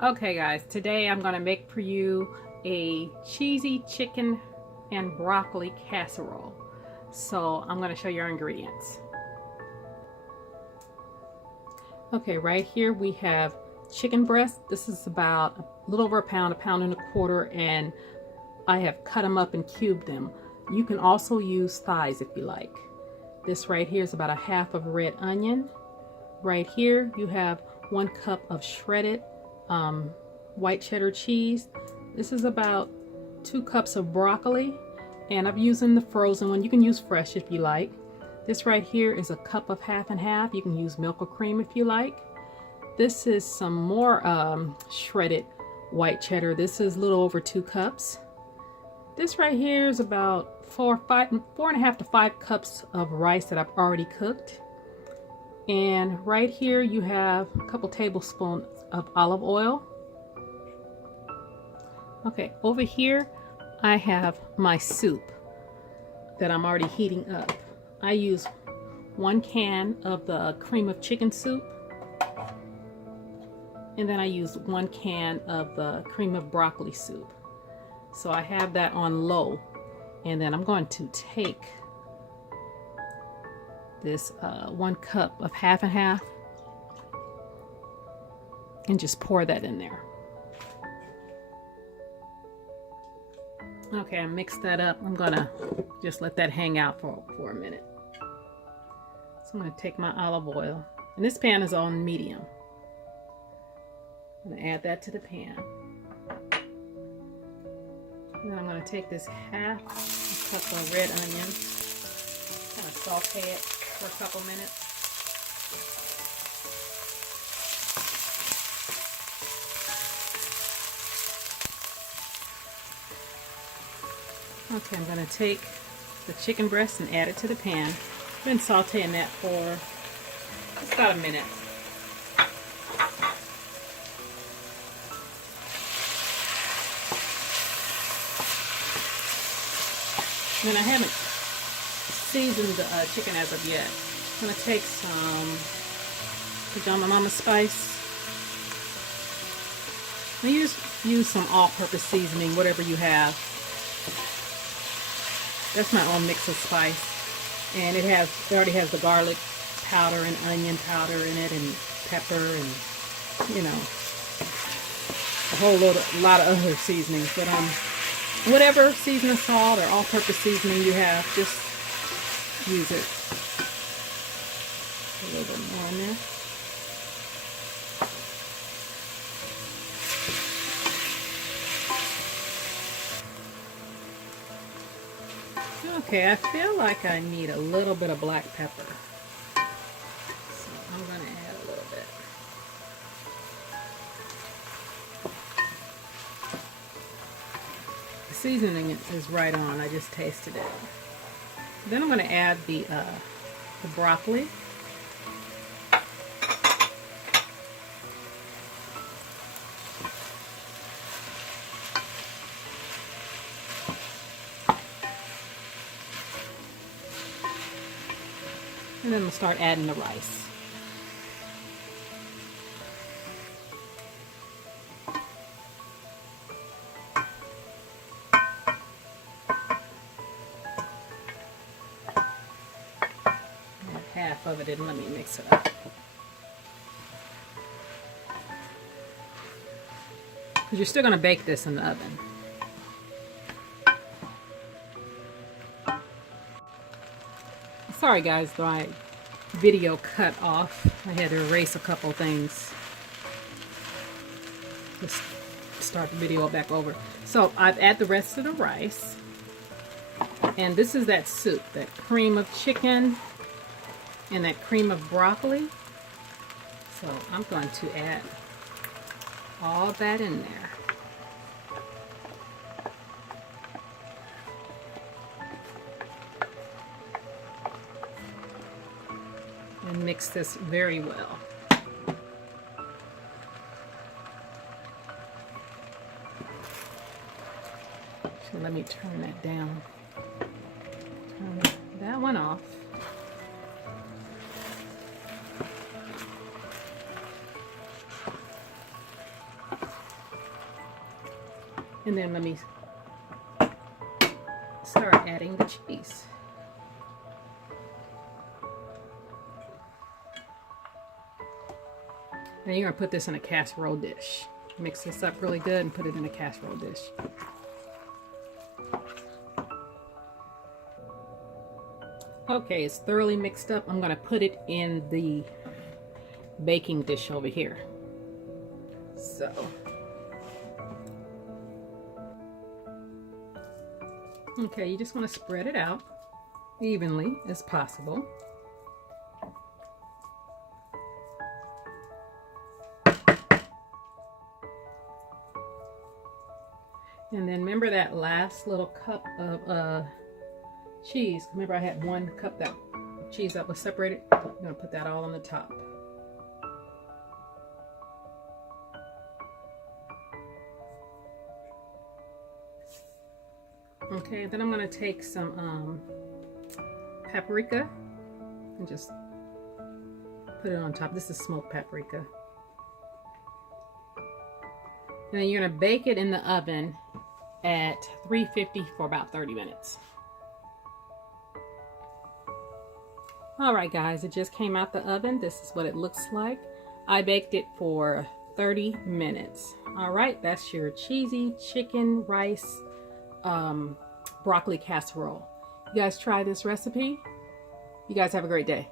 Okay guys, today I'm going to make for you a cheesy chicken and broccoli casserole. So I'm going to show you our ingredients. Okay, right here we have chicken breast. This is about a little over a pound and a quarter, and I have cut them up and cubed them. You can also use thighs if you like. This right here is about a half of red onion. Right here you have 1 cup of shredded white cheddar cheese. This is about 2 cups of broccoli, and I'm using the frozen one. You can use fresh if you like. This right here is a cup of half and half. You can use milk or cream if you like. This is some more shredded white cheddar. This is a little over 2 cups. This right here is about 4.5 to 5 cups of rice that I've already cooked. And right here you have a couple tablespoons of olive oil. Okay, over here I have my soup that I'm already heating up. I use 1 can of the cream of chicken soup, and then I use 1 can of the cream of broccoli soup. So I have that on low, and then I'm going to take this 1 cup of half and half and just pour that in there. Okay, I mixed that up. I'm gonna just let that hang out for a minute. So I'm gonna take my olive oil, and this pan is on medium. I'm gonna add that to the pan. And then I'm gonna take this half cup of red onion, kind of saute it for a couple minutes. Okay, I'm going to take the chicken breast and add it to the pan. I've been sauteing that for just about a minute. And I haven't seasoned the chicken as of yet. I'm going to take some Pajama Mama spice. I use some all-purpose seasoning, whatever you have. That's my own mix of spice, and it already has the garlic powder and onion powder in it, and pepper, and you know, a whole lot of other seasonings. But whatever seasoning, salt or all-purpose seasoning you have, just use it. A little bit more in there. Okay, I feel like I need a little bit of black pepper, so I'm going to add a little bit. The seasoning is right on. I just tasted it. Then I'm going to add the broccoli. And then we'll start adding the rice. Half of it, and let me mix it up. Because you're still going to bake this in the oven. Sorry guys, my video cut off. I had to erase a couple things. Just start the video back over. So I've added the rest of the rice. And this is that soup, that cream of chicken and that cream of broccoli. So I'm going to add all that in there. And mix this very well. So let me turn that down. Turn that one off. And then let me start adding the cheese. And you're gonna put this in a casserole dish. Mix this up really good and put it in a casserole dish. Okay, it's thoroughly mixed up. I'm gonna put it in the baking dish over here. So, okay, you just want to spread it out evenly as possible. And then remember that last little cup of cheese. Remember I had 1 cup that cheese that was separated? I'm going to put that all on the top. Okay, then I'm going to take some paprika and just put it on top. This is smoked paprika. And then you're going to bake it in the oven at 350 for about 30 minutes. Alright guys, it just came out the oven. This is what it looks like. I baked it for 30 minutes. Alright, that's your cheesy chicken rice broccoli casserole. You guys try this recipe. You guys have a great day.